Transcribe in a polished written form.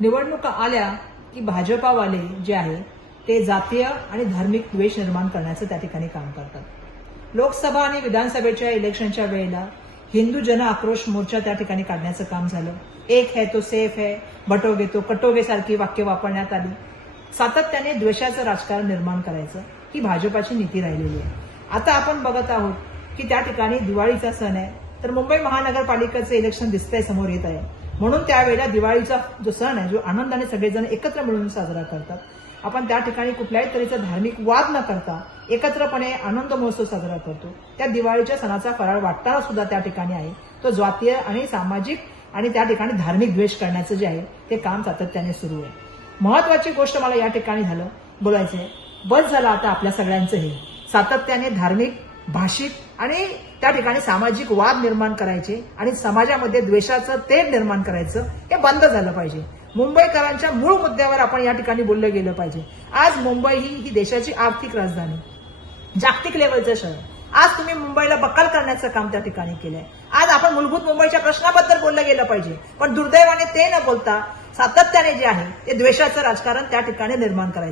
निवडणुका आल्या की भाजपावाले जे आहे ते जातीय आणि धार्मिक द्वेष निर्माण करण्याचं त्या ठिकाणी काम करतात। लोकसभा आणि विधानसभेच्या इलेक्शनच्या वेळेला हिंदू जन आक्रोश मोर्चा त्या ठिकाणी काढण्याचं काम झालं। एक है तो सेफ है, बटोगे तो कटोगे सारखी वाक्य वापरण्यात आली। सातत्याने द्वेषाचं राजकारण निर्माण करायचं ही भाजपाची नीती राहिलेली आहे। आता आपण बघत आहोत की त्या ठिकाणी दिवाळीचा सण आहे, तर मुंबई महानगरपालिकेचं इलेक्शन दिसतंय समोर येत आहे, म्हणून त्यावेळेला दिवाळीचा जो सण आहे जो आनंदाने सगळेजण एकत्र मिळून साजरा करतात, आपण त्या ठिकाणी कुठल्याही तऱ्हेचा धार्मिक वाद न करता एकत्रपणे आनंद महोत्सव साजरा करतो। त्या दिवाळीच्या सणाचा फराळ वाटताना सुद्धा त्या ठिकाणी आहे तो जातीय आणि सामाजिक आणि त्या ठिकाणी धार्मिक द्वेष करण्याचं जे आहे ते काम सातत्याने सुरू आहे। महत्वाची गोष्ट मला या ठिकाणी बोलायचं आहे, बस झालं आता आपल्या सगळ्यांचं हे सातत्याने धार्मिक, भाषिक आणि त्या ठिकाणी सामाजिक वाद निर्माण करायचे आणि समाजामध्ये द्वेषाचं तेढ निर्माण करायचं हे बंद झालं पाहिजे। मुंबईकरांच्या मूळ मुद्द्यावर आपण या ठिकाणी बोललं गेलं पाहिजे। आज मुंबई ही देशाची आर्थिक राजधानी, जागतिक लेवलचं शहर, आज तुम्ही मुंबईला बक्कल करण्याचं काम त्या ठिकाणी केलंय। आज आपण मूलभूत मुंबईच्या प्रश्नाबद्दल बोललं गेलं पाहिजे, पण दुर्दैवाने ते न बोलता सातत्याने जे आहे ते द्वेषाचं राजकारण त्या ठिकाणी निर्माण करायचं।